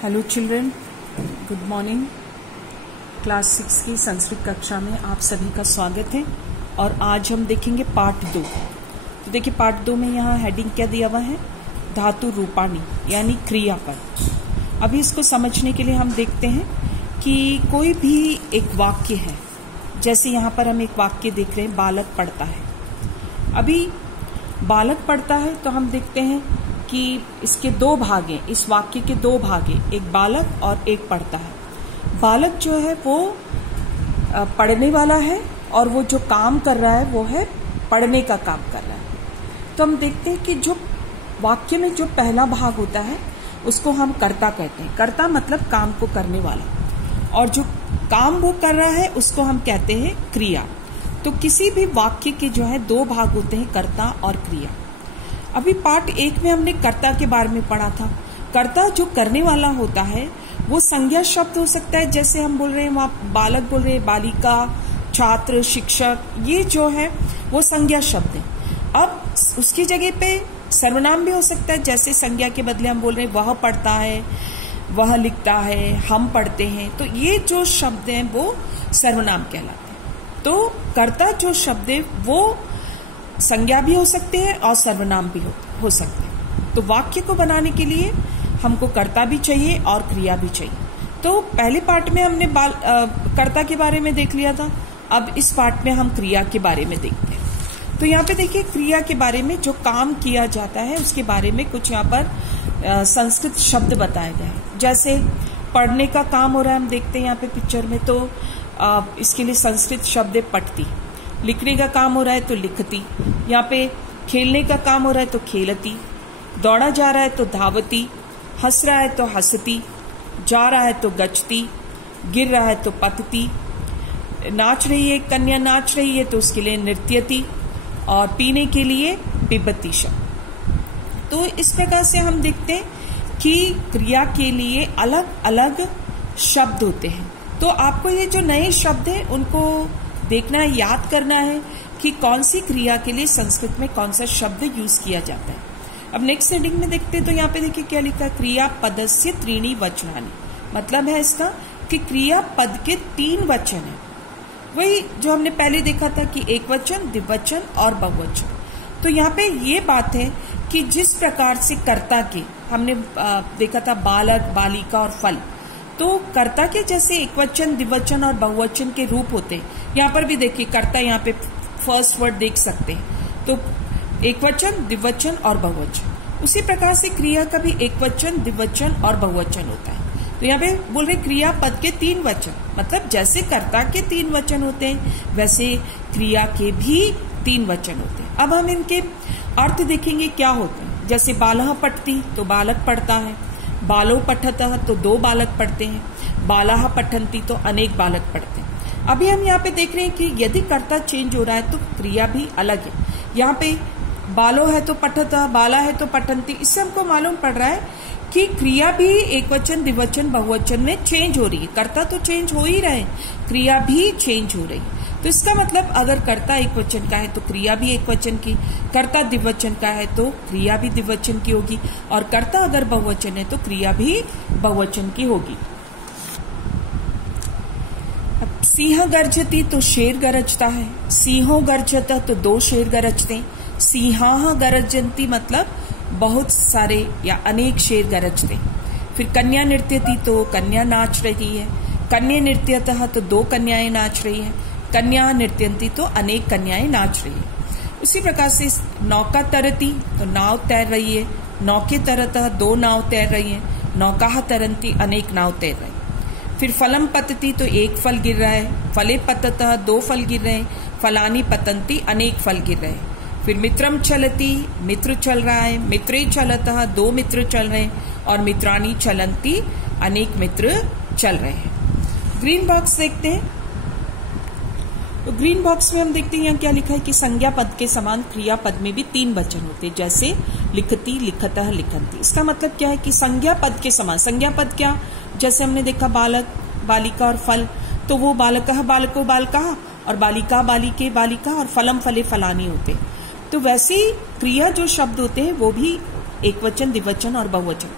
Hello children, good morning. Class 6 की संस्कृत कक्षा में आप सभी का स्वागत है। और आज हम देखेंगे पार्ट 2। तो देखिए पार्ट 2 में यहाँ हेडिंग क्या दिया हुआ है, धातु रूपाणी यानी क्रियापद। अभी इसको समझने के लिए हम देखते हैं कि कोई भी एक वाक्य है, जैसे यहाँ पर हम एक वाक्य देख रहे हैं, बालक पढ़ता है। अभी बालक पढ़ता है तो हम देखते हैं कि इसके दो भाग हैं, इस वाक्य के दो भाग हैं, एक बालक और एक पढ़ता है। बालक जो है वो पढ़ने वाला है और वो जो काम कर रहा है वो है पढ़ने का काम कर रहा है। तो हम देखते हैं कि जो वाक्य में जो पहला भाग होता है उसको हम कर्ता कहते हैं। कर्ता मतलब काम को करने वाला, और जो काम वो कर रहा है उसको हम कहते हैं क्रिया। तो किसी भी वाक्य के जो है दो भाग होते हैं, कर्ता और क्रिया। अभी पार्ट 1 में हमने कर्ता के बारे में पढ़ा था। कर्ता जो करने वाला होता है वो संज्ञा शब्द हो सकता है, जैसे हम बोल रहे हैं वहाँ बालक बोल रहे हैं, बालिका, छात्र, शिक्षक, ये जो है वो संज्ञा शब्द है। अब उसकी जगह पे सर्वनाम भी हो सकता है, जैसे संज्ञा के बदले हम बोल रहे हैं वह पढ़ता है, वह लिखता है, हम पढ़ते हैं। तो ये जो शब्द हैं वो सर्वनाम कहलाते हैं। तो कर्ता जो शब्द है वो संज्ञा भी हो सकते हैं और सर्वनाम भी हो सकते हैं। तो वाक्य को बनाने के लिए हमको कर्ता भी चाहिए और क्रिया भी चाहिए। तो पहले पार्ट में हमने कर्ता के बारे में देख लिया था। अब इस पार्ट में हम क्रिया के बारे में देखते हैं। तो यहाँ पे देखिए क्रिया के बारे में, जो काम किया जाता है उसके बारे में कुछ यहाँ पर संस्कृत शब्द बताए गए हैं। जैसे पढ़ने का काम हो रहा है, हम देखते हैं यहाँ पे पिक्चर में, तो इसके लिए संस्कृत शब्द है पठती। लिखने का काम हो रहा है तो लिखती। यहाँ पे खेलने का काम हो रहा है तो खेलती। दौड़ा जा रहा है तो धावती। हंस रहा है तो हंसती। जा रहा है तो गचती। गिर रहा है तो पतती। नाच रही है कन्या, नाच रही है तो उसके लिए नृत्यति। और पीने के लिए पिबती शब्द। तो इस प्रकार से हम देखते हैं कि क्रिया के लिए अलग अलग शब्द होते हैं। तो आपको ये जो नए शब्द है उनको देखना है, याद करना है कि कौन सी क्रिया के लिए संस्कृत में कौन सा शब्द यूज किया जाता है। अब नेक्स्ट हेडिंग में देखते हैं, तो यहाँ पे देखिए क्या लिखा है, क्रिया पदस्य त्रीणि वचनानि। मतलब है इसका कि क्रिया पद के 3 वचन है। वही जो हमने पहले देखा था कि एक वचन, द्विवचन और बहुवचन। तो यहाँ पे ये बात है कि जिस प्रकार से कर्ता के हमने देखा था बालक, बालिका और फल, तो कर्ता के जैसे एक वचन, द्विवचन और बहुवचन के रूप होते हैं। यहाँ पर भी देखिए कर्ता, यहाँ पे फर्स्ट वर्ड देख सकते हैं, तो एक वचन, द्विवचन और बहुवचन। उसी प्रकार से क्रिया का भी एक वचन, द्विवचन और बहुवचन होता है। तो यहाँ पे बोल रहे क्रिया पद के 3 वचन, मतलब जैसे कर्ता के 3 वचन होते हैं वैसे क्रिया के भी 3 वचन होते हैं। अब हम इनके अर्थ देखेंगे क्या होते हैं। जैसे बालः पठती तो बालक पढ़ता है, बालो पठतः तो 2 बालक पढ़ते हैं, बालाः पठन्ति तो अनेक बालक पढ़ते हैं। अभी हम यहाँ पे देख रहे हैं कि यदि कर्ता चेंज हो रहा है तो क्रिया भी अलग है। यहाँ पे बालो है तो पठतः, बाला है तो पठन्ति। इससे हमको मालूम पड़ रहा है कि क्रिया भी एक वचन, द्विवचन, बहुवचन में चेंज हो रही है। कर्ता तो चेंज हो ही रहे, क्रिया भी चेंज हो रही है। तो इसका मतलब अगर कर्ता एक वचन का है तो क्रिया भी एक वचन की, कर्ता द्विवचन का है तो क्रिया भी द्विवचन की होगी, और कर्ता अगर बहुवचन है तो क्रिया भी बहुवचन की होगी। अब सिंह गर्जती तो शेर गरजता है, सिंहो गर्जता तो 2 शेर गरजते हैं। सिंहाः गरजन्ति मतलब बहुत सारे या अनेक शेर गरजते। फिर कन्या नृत्यति तो कन्या नाच रही है, कन्या नृत्यतः तो 2 कन्याएं नाच रही है, कन्या नृत्यंती तो अनेक कन्याएं नाच रही है। उसी प्रकार से नौका तरती तो नाव तैर रही है, नौके तरतः 2 नाव तैर रही है, नौकाः तरंती अनेक नाव तैर रही है। फिर फलम पतती तो 1 फल गिर रहा है, फले पततः 2 फल गिर रहे हैं, फलानी पतंती अनेक फल गिर रहे हैं। फिर मित्रम चलती, मित्र चल रहा है, मित्रे चलतः 2 मित्र चल रहे हैं, और मित्राणी चलंती अनेक मित्र चल रहे हैं। ग्रीन बॉक्स देखते हैं। तो ग्रीन बॉक्स में हम देखते हैं यहाँ क्या लिखा है कि संज्ञा पद के समान क्रिया पद में भी 3 वचन होते हैं, जैसे लिखती, लिखतः, लिखन्ति। इसका मतलब क्या है कि संज्ञा पद के समान, संज्ञा पद क्या, जैसे हमने देखा बालक, बालिका और फल, तो वो बालकः बालको बालकः और बालिका बालिके बालिका और फलम फले फलानी होते। तो वैसे क्रिया जो शब्द होते हैं वो भी एक वचन, द्विवचन और बहुवचन।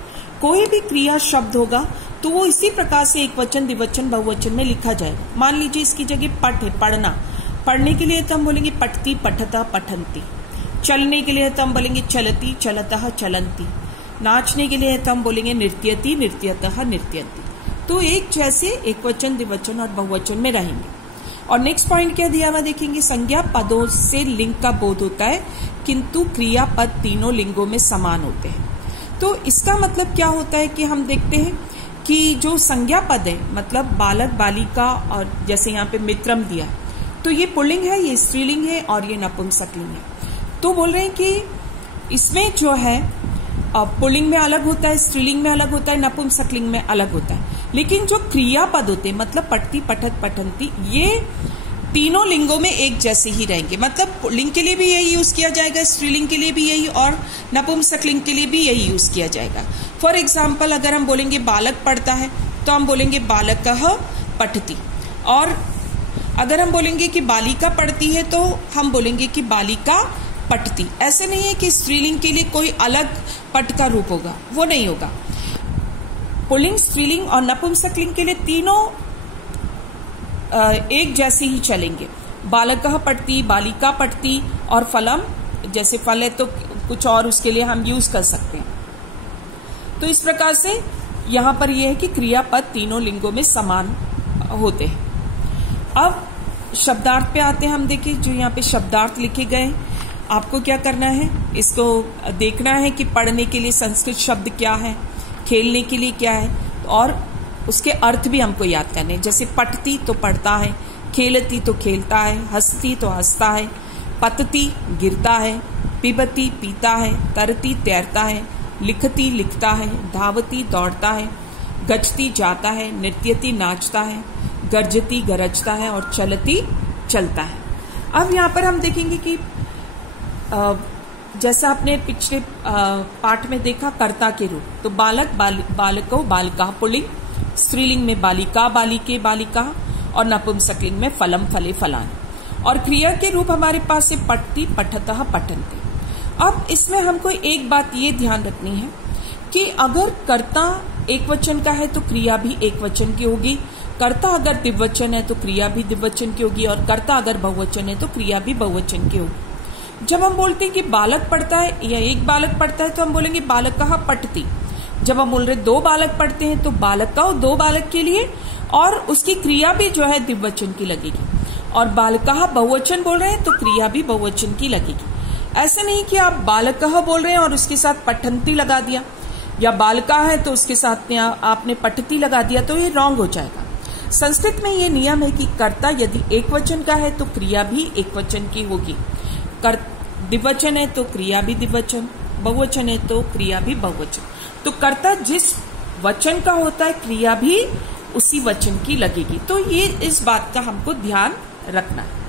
कोई भी क्रिया शब्द होगा तो वो इसी प्रकार से एक वचन, द्विवचन, बहुवचन में लिखा जाएगा। मान लीजिए इसकी जगह पठ है, पढ़ना। पढ़ने के लिए तो हम बोलेंगे पठती, पठता, पठंती। चलने के लिए तो हम बोलेंगे चलती, चलतः, चलंती। नाचने के लिए तो हम बोलेंगे नृत्यति, नृत्यतः, नृत्यंती। तो एक जैसे एक वचन, द्विवचन और बहुवचन में रहेंगे। और नेक्स्ट पॉइंट क्या दिया हुआ देखेंगे, संज्ञा पदों से लिंग का बोध होता है किंतु क्रियापद तीनों लिंगों में समान होते हैं। तो इसका मतलब क्या होता है कि हम देखते हैं कि जो संज्ञा पद है, मतलब बालक, बालिका, और जैसे यहाँ पे मित्रम दिया, तो ये पुल्लिंग है, ये स्त्रीलिंग है और ये नपुंसकलिंग है। तो बोल रहे हैं कि इसमें जो है पुल्लिंग में अलग होता है, स्त्रीलिंग में अलग होता है, नपुंसकलिंग में अलग होता है। लेकिन जो क्रियापद होते हैं, मतलब पठती, पठत, पठंती, ये तीनों लिंगों में एक जैसे ही रहेंगे। मतलब पुल्लिंग के लिए भी यही यूज किया जाएगा, स्त्रीलिंग के लिए भी यही, और नपुंसकलिंग के लिए भी यही यूज किया जाएगा। फॉर एग्जाम्पल, अगर हम बोलेंगे बालक पढ़ता है तो हम बोलेंगे बालकः पठति, और अगर हम बोलेंगे कि बालिका पढ़ती है तो हम बोलेंगे कि बालिका पठती। ऐसे नहीं है कि स्त्रीलिंग के लिए कोई अलग पठ का रूप होगा, वो नहीं होगा। पुल्लिंग, स्त्रीलिंग और नपुंसकलिंग के लिए तीनों एक जैसे ही चलेंगे। बालकः पठती, बालिका पठती, और फलम, जैसे फल है तो कुछ और उसके लिए हम यूज कर सकते हैं। तो इस प्रकार से यहां पर यह है कि क्रियापद तीनों लिंगों में समान होते हैं। अब शब्दार्थ पे आते हैं हम। देखिए जो यहाँ पे शब्दार्थ लिखे गए, आपको क्या करना है, इसको देखना है कि पढ़ने के लिए संस्कृत शब्द क्या है, खेलने के लिए क्या है, और उसके अर्थ भी हमको याद करने। जैसे पठती तो पढ़ता है, खेलती तो खेलता है, हंसती तो हंसता है, पतती गिरता है, पिबती पीता है, तरती तैरता है, लिखती लिखता है, धावती दौड़ता है, गजती जाता है, नृत्यति नाचता है, गर्जती गरजता है, और चलती चलता है। अब यहाँ पर हम देखेंगे कि जैसा आपने पिछले पाठ में देखा कर्ता के रूप, तो बालक, बालको, बालिका पुल्लिंग, स्त्रीलिंग में बालिका, बालिके, बालिका, और नपुंसकलिंग में फलम, फले, फलान। और क्रिया के रूप हमारे पास है पठती, पठतः, पठन्ते। अब इसमें हमको एक बात ये ध्यान रखनी है कि अगर कर्ता एक वचन का है तो क्रिया भी एक वचन की होगी, कर्ता अगर द्विवचन है तो क्रिया भी द्विवचन की होगी, और कर्ता अगर बहुवचन है तो क्रिया भी बहुवचन की होगी। जब हम बोलते हैं कि बालक पढ़ता है या एक बालक पढ़ता है तो हम बोलेंगे बालकः पठति। जब हम बोल रहे दो बालक पढ़ते हैं तो बालकः दो बालक के लिए, और उसकी क्रिया भी जो है द्विवचन की लगेगी। और बालकः बहुवचन बोल रहे हैं तो क्रिया भी बहुवचन की लगेगी। ऐसा नहीं कि आप बालकः बोल रहे हैं और उसके साथ पठन्ति लगा दिया, या बालिका है तो उसके साथ आपने पठती लगा दिया, तो ये रॉन्ग हो जाएगा। संस्कृत में ये नियम है कि कर्ता यदि एक वचन का है तो क्रिया भी एक वचन की होगी, द्विवचन है तो क्रिया भी द्विवचन, बहुवचन है तो क्रिया भी बहुवचन। तो कर्ता जिस वचन का होता है क्रिया भी उसी वचन की लगेगी। तो ये इस बात का हमको ध्यान रखना है।